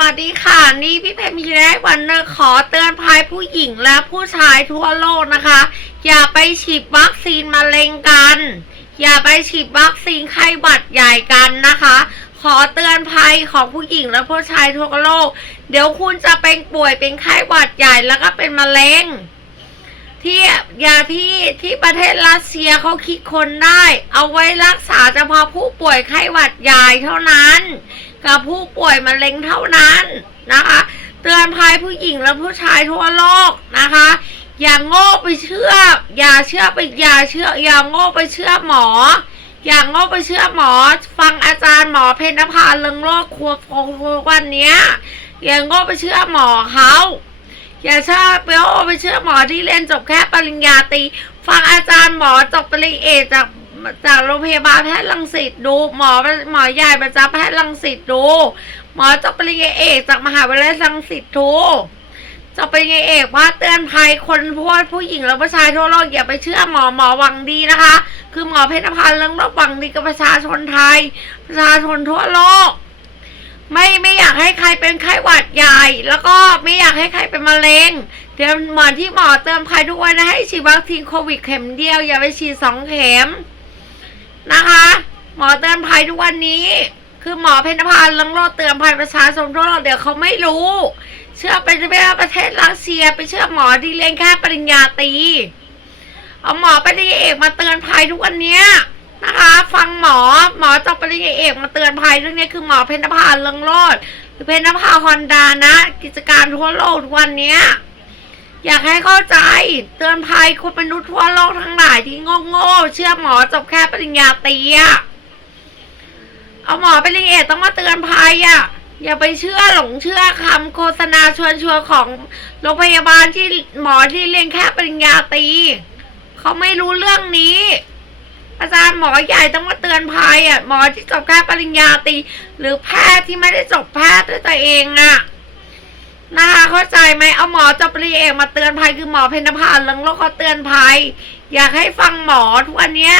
วัสดีค่ะ นี่พี่เพชรมีแรกวันเนอร์ขอเตือนภัยผู้หญิงและผู้ชายทั่วโลกนะคะ อย่าไปฉีดวัคซีนมะเร็งกัน อย่าไปฉีดวัคซีนไข้หวัดใหญ่กันนะคะ ขอเตือนภัยของผู้หญิงและผู้ชายทั่วโลก เดี๋ยวคุณจะเป็นป่วยเป็นไข้หวัดใหญ่แล้วก็เป็นมะเร็ง ที่ยาที่ที่ประเทศรัสเซียเขาคิดคนได้ เอาไว้รักษาเฉพาะผู้ป่วยไข้หวัดใหญ่เท่านั้น กับผู้ป่วยมะเร็งเท่านั้นนะคะ เตือนภัยผู้หญิงและผู้ชายทั่วโลกนะคะ อย่างโง่ไปเชื่อ อย่าเชื่อไปอย่าเชื่อ อย่างโง่ไปเชื่อหมอ อย่างโง่ไปเชื่อหมอ ฟังอาจารย์หมอเพนภาเรืองโรคครัวโควันเนี้ยอย่างโง่ไปเชื่อหมอเขา อย่าเชื่อไปโอ้ไปเชื่อหมอที่เรียนจบแค่ปริญญาตรีฟังอาจารย์หมอจบปริญญาเอกจากจากโรงพยาบาลแพทย์รังสิตดู หมอหมอใหญ่ประจำแพทย์รังสิตดู หมอจบปริญญาเอกจากมหาวิทยาลัยรังสิตดูจบปริญญาเอกว่าเตือนภัยคนพวกผู้หญิงและผู้ชายทั่วโลกอย่าไปเชื่อหมอหมอหวังดีนะคะ คือหมอเพชรพันธ์เรื่องโรคหวังดีกับประชาชนไทย ประชาชนทั่วโลก ไม่ไม่อยากให้ใครเป็นไข้หวัดใหญ่ แล้วก็ไม่อยากให้ใครเป็นมะเร็งเดี๋ยวเหมือนที่หมอเตือนภัยทุกวันนะให้ฉีดวัคซีนโควิดเข็มเดียว อย่าไปฉีดสองเข็มนะคะ หมอเตือนภัยทุกวันนี้ คือหมอเพนพานลังโลดเตือนภัยประชาชนทั่วโลกเดี๋ยวเขาไม่รู้ เชื่อไปไม่ว่าประเทศรัสเซียไปเชื่อหมอที่เรียนแค่ปริญญาตรีเอาหมอปริญญาเอกมาเตือนภัยทุกวันเนี้ย นะคะ ฟังหมอหมอจบปริญญาเอกมาเตือนภัยเรื่องนี้คือหมอเพนภาเรืองโรดหรือเพนภาฮอนดานะ กิจการทั่วโลกทุกวันเนี้ยอยากให้เข้าใจเตือนภัยคนมนุษย์ทั่วโลกทั้งหลายที่โง่ๆเชื่อหมอจบแค่ปริญญาตรีอะเอาหมอปริญญาเอกต้องมาเตือนภัยอะอย่าไปเชื่อหลงเชื่อคำโฆษณาชวนชวนของโรงพยาบาลที่หมอที่เรียนแค่ปริญญาตรีเขาไม่รู้เรื่องนี้ อาจารย์หมอใหญ่ต้องมาเตือนภัยอะหมอที่จบแค่ปริญญาตรีหรือแพทย์ที่ไม่ได้จบแพทย์ด้วยตัวเองอะนะคะเข้าใจไหมเอาหมอจบปริญญาเอกมาเตือนภัยคือหมอเพนภาเรืองโรคเขาเตือนภัย อยากให้ฟังหมอทุกวันเนี้ย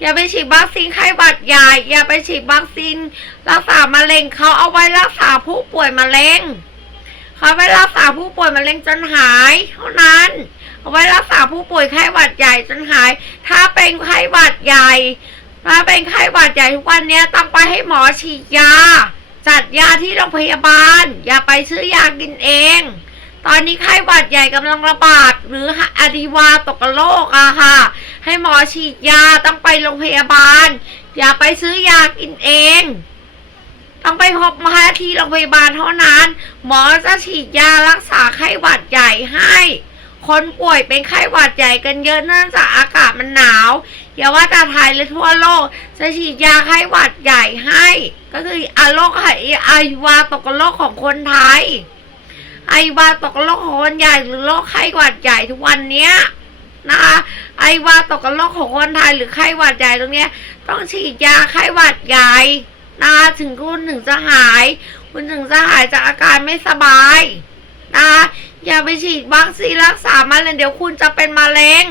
อย่าไปฉีดวัคซีนไข้หวัดใหญ่ อย่าไปฉีดวัคซีนรักษามะเร็งเขาเอาไว้รักษาผู้ป่วยมะเร็งเขาไว้รักษาผู้ป่วยมะเร็งจนหาย เท่านั้น เอาไว้รักษาผู้ป่วยไข้หวัดใหญ่จนหาย ถ้าเป็นไข้หวัดใหญ่ ถ้าเป็นไข้หวัดใหญ่ทุกวันนี้ต้องไปให้หมอฉีดยา จัดยาที่โรงพยาบาล อย่าไปซื้อยากินเอง ตอนนี้ไข้หวัดใหญ่กำลังระบาด หรืออดิวาตกโรคอะค่ะ ให้หมอฉีดยาต้องไปโรงพยาบาล อย่าไปซื้อยากินเองต้องไปพบแพทย์ที่โรงพยาบาลเท่านั้น หมอจะฉีดยารักษาไข้หวัดใหญ่ให้ คนป่วยเป็นไข้หวัดใหญ่กันเยอะเนื่องจากอากาศมันหนาว อย่าว่าแต่ไทยเลยทั่วโลกจะฉีดยาไข้หวัดใหญ่ให้ ก็คืออาโรคไข้ไอวาตกโรคของคนไทย ไอวาตกโรคของคนใหญ่หรือโรคไข้หวัดใหญ่ทุกวันเนี้ยนะคะไอวาตกโรคของคนไทยหรือไข้หวัดใหญ่ตรงเนี้ย ต้องฉีดยาไข้หวัดใหญ่นะคะถึงคุณถึงจะหาย คุณถึงจะหายจากอาการไม่สบายนะคะ อย่าไปฉีดวัคซีนรักษามะเร็งเดี๋ยวคุณจะเป็นมะเร็ง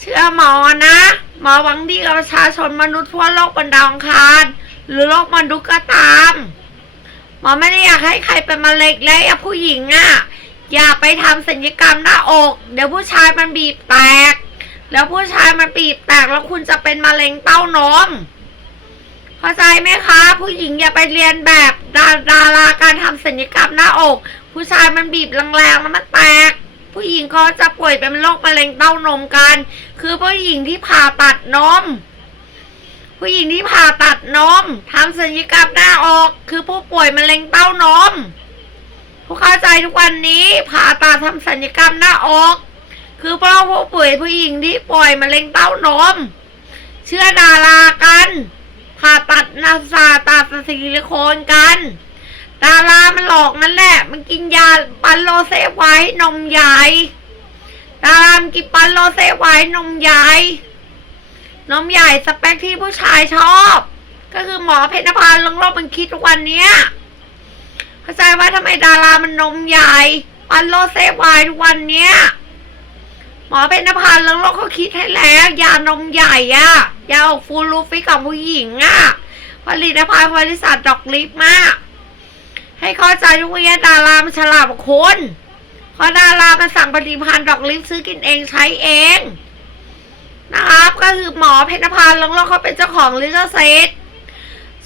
เชื่อหมอนะ หมอหวังดีกับประชาชนมนุษย์ทั่วโลกบนดาวอังคารหรือโลกมนุษย์ก็ตาม หมอไม่ได้อยากให้ใครเป็นมะเร็งและอย่าผู้หญิงอะ่ะ อย่าไปทำศัลยกรรมหน้าอก เดี๋ยวผู้ชายมันบีบแตก แล้วผู้ชายมันบีบแตกแล้วคุณจะเป็นมะเร็งเต้านมเข้าใจไหมคะ ผู้หญิงอย่าไปเรียนแบบดาดาราการทำศัลยกรรมหน้าอก ผู้ชายมันบีบแรงๆแล้วมันแตก ผู้หญิงเขาจะป่วยเป็นโรคมะเร็งเต้านมกัน คือผู้หญิงที่ผ่าตัดนม ผู้หญิงที่ผ่าตัดนมทำศัลยกรรมหน้าอกคือผู้ป่วยมะเร็งเต้านมผู้เข้าใจทุกวันนี้ผ่าตัดทำศัลยกรรมหน้าอก คือเพราะผู้ป่วยผู้หญิงที่ป่วยมะเร็งเต้านม เชื่อดารากันผ่าตัดนาซาตัดซิลิโคนกัน ดารามันหลอกนั่นแหละ มันกินยาปันโลเซไว้นมใหญ่ดารามกินปันโลเซไว้นมใหญ่นมใหญ่สเปคที่ผู้ชายชอบ ก็คือหมอเพชรพันลงโลกมันคิดทุกวันเนี้ยเข้าใจว่าทำไมดารามันนมใหญ่ปันโลเซไว้ทุกวันเนี้ยหมอเพชรพันธ์ลงโลกเขาคิดให้แล้ว ยานมใหญ่อะยาออกฟูลูฟิกับผู้หญิงอะผลิตภัณฑ์บริษัทดอกลิฟมาก ให้เข้าใจทุกวันนี้ดารามันฉลาดกว่าคนเพราะดารามันสั่งผลิตภัณฑ์ดอกลิฟซื้อกินเองใช้เอง นะครับ ก็คือหมอเพชรพันธ์ลงโลกเขาเป็นเจ้าของลิขสิทธิ์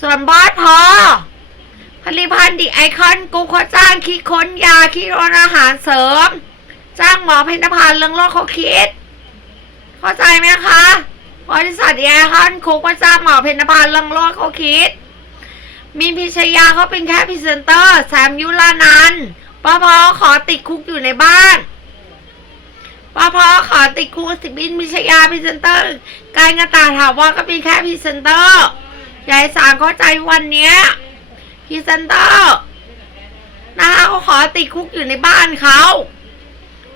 ส่วนบอสพอผลิตภัณฑ์ดีไอคอนกูเขาจ้างคิดค้นยาคิดค้นอาหารเสริม จ้างหมอเพชรพันธ์เรื่องโลกเขาคิด เข้าใจไหมคะบริษัทดีไอคอนกูก็จ้างหมอเพชรพันธ์เรื่องโลกเขาคิด มีนพิชยาเขาเป็นแค่พรีเซนเตอร์ แซมยุลานันปอพอขอติดคุกอยู่ในบ้านปอพอขอติดคุกสิบินพิชยาพรีเซนเตอร์ การกระตาถามว่าก็เป็นแค่พรีเซนเตอร์ยายสารเข้าใจวันเนี้ยพรีเซนเตอร์นะคะเขาขอติดคุกอยู่ในบ้านเขา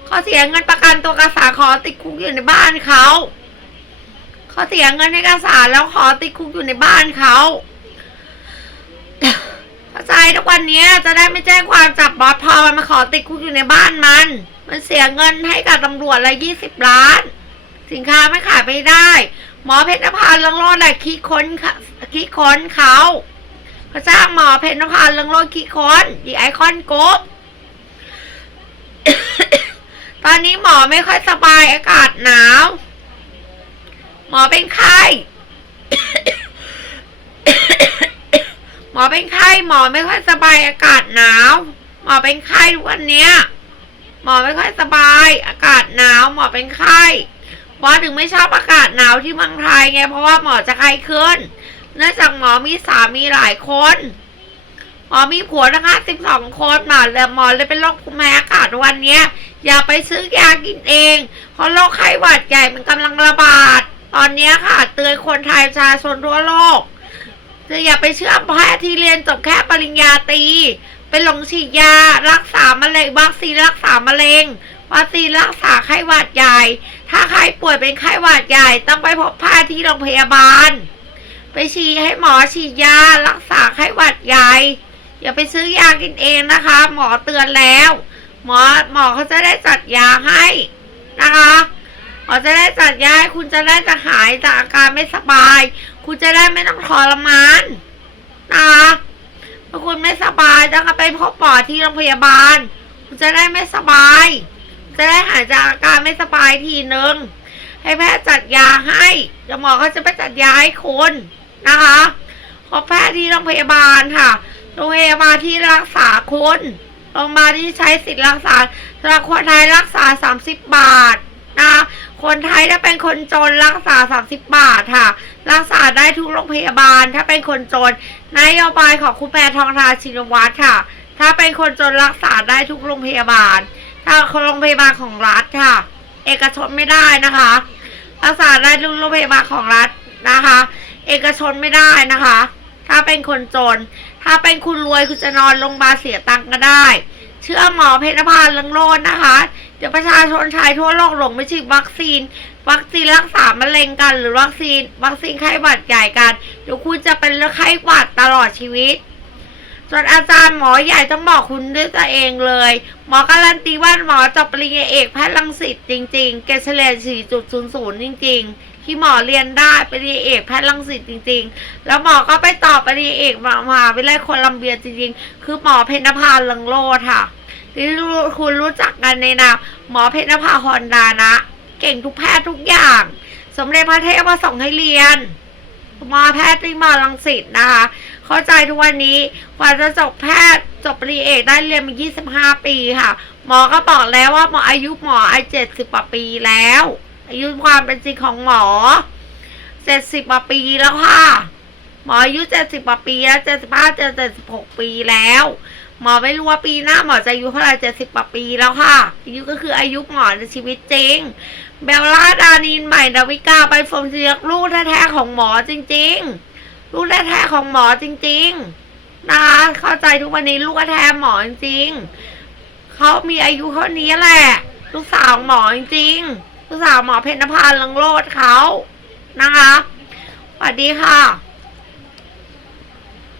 เขาเสียเงินประกันตัวกระสาขอติดคุกอยู่ในบ้านเขาเขาเสียเงินให้กระสาแล้วขอติดคุกอยู่ในบ้านเขา เข้าใจทุกวันนี้จะได้ไม่แจ้งความจับบอสพอมันมาขอติดคุกอยู่ในบ้านมัน มันเสียเงินให้กับตำรวจละยี่สิบล้าน สินค้าไม่ขายไม่ได้ หมอเพชรพันธ์เรืองโรจน์แหละคิดค้นค่ะคิดค้นเขาเขาจ้างหมอเพชรพันธ์เรืองโรจน์คิดค้นดีไอคอนกรุ๊ปตอนนี้หมอไม่ค่อยสบายอากาศหนาว หมอเป็นไข้ หมอเป็นไข้หมอไม่ค่อยสบายอากาศหนาว หมอเป็นไข้ทุกวันเนี้ย หมอไม่ค่อยสบาย อากาศหนาว หมอเป็นไข้หมอถึงไม่ชอบอากาศหนาวที่เมืองไทยไงเพราะว่าหมอจะไข้ขึ้น เนื่องจากหมอมีสามีหลายคนหมอมีผัวทั้งห้าสิบสองคนหมอเลยหมอเลยเป็นโรคภูมิแพ้อากาศวันเนี้ย อย่าไปซื้อยากินเองเพราะโรคไข้หวัดใหญ่มันกำลังระบาด ตอนนี้ค่ะ เตือนคนไทยประชาชนทั่วโลก จะอย่าไปเชื่อแพทย์ที่เรียนจบแค่ปริญญาตรีไปหลงฉีดยารักษามะเร็งวัคซีนรักษามะเร็งวัคซีนรักษาไข้หวัดใหญ่ ถ้าใครป่วยเป็นไข้หวัดใหญ่ ต้องไปพบแพทย์ที่โรงพยาบาล ไปฉีดให้หมอฉีดยารักษาไข้หวัดใหญ่ อย่าไปซื้อยากินเองนะคะ หมอเตือนแล้ว หมอหมอเขาจะได้จัดยาให้นะคะหมอจะได้จัดยาให้คุณจะได้จะหายจากอาการไม่สบาย คุณจะได้ไม่ต้องทรมานนะคะถ้าคุณไม่สบายต้องไปพบหมอที่โรงพยาบาล คุณจะได้ไม่สบาย จะได้หายจากอาการไม่สบายทีนึง ให้แพทย์จัดยาให้เดี๋ยวหมอเขาจะไปจัดยาให้คุณนะคะพบแพทย์ที่โรงพยาบาลค่ะโรงพยาบาลที่รักษาคุณโรงพยาบาลที่ใช้สิทธิ์รักษาสำหรับคนไทยรักษา 30 บาท นะคนไทยถ้าเป็นคนจนรักษา 30 บาทค่ะ รักษาได้ทุกโรงพยาบาล ถ้าเป็นคนจนนโยบายของคุณแพทองทานชินวัตรค่ะ ถ้าเป็นคนจนรักษาได้ทุกโรงพยาบาล ถ้าโรงพยาบาลของรัฐค่ะ เอกชนไม่ได้นะคะ รักษาได้ทุกโรงพยาบาลของรัฐนะคะ เอกชนไม่ได้นะคะ ถ้าเป็นคนจน ถ้าเป็นคุณรวยคุณจะนอนโรงพยาบาลเสียตังค์ก็ได้ เชื่อหมอเพชรพานเรืองโรนนะคะ เดี๋ยวประชาชนชายทั่วโลกหลงไปฉีดวัคซีน วัคซีนรักษามะเร็งกัน หรือวัคซีน วัคซีนไข้หวัดใหญ่กัน เดี๋ยวคุณจะเป็นไข้หวัดตลอดชีวิตส่วนอาจารย์หมอใหญ่ต้องบอกคุณด้วยตัวเองเลย หมอการันตีว่าหมอจบปริญญาเอกแพทย์รังสิตจริง ๆ เกรดเฉลี่ย4.00 จริง ๆ ที่หมอเรียนได้ปริญญาเอกแพทย์รังสิตจริง ๆ แล้วหมอก็ไปต่อปริญญาเอกมาหาวิทยาลัยโคลัมเบียจริงๆ คือหมอเพนภาเลังโลดค่ะ ที่รู้คุณรู้จักกันในนามหมอเพนภาฮอนดานะ เก่งทุกแพทย์ทุกอย่าง สมเด็จพระเทพมาส่งให้เรียนหมอแพทย์ที่มาลังสิตนะคะ เข้าใจทุกวันนี้กว่าจะจบแพทย์จบปริญญาเอกได้เรียนมา25 ปีค่ะ หมอก็บอกแล้วว่าหมออายุหมออายุ70กว่าปีแล้ว อายุความเป็นจริงของหมอ70กว่าปีแล้วค่ะ หมออายุ70กว่าปีแล้ว75จะ76ปีแล้ว หมอไม่รู้ว่าปีหน้าหมอจะอายุเท่าไหร่เจ็ดสิบกว่าปีแล้วค่ะ อายุก็คืออายุหมอในชีวิตจริง เบลล่าดานินใหม่ดาวิกาไปฟมเจียกลูกแท้ๆของหมอจริง ๆ ลูกแท้ๆของหมอจริง ๆ นะคะเข้าใจทุกวันนี้ลูกแท้หมอจริงเขามีอายุเท่านี้แหละ ลูกสาวหมอจริงๆ สาวหมอเพนภาลังโลดเขานะคะสวัสดีค่ะ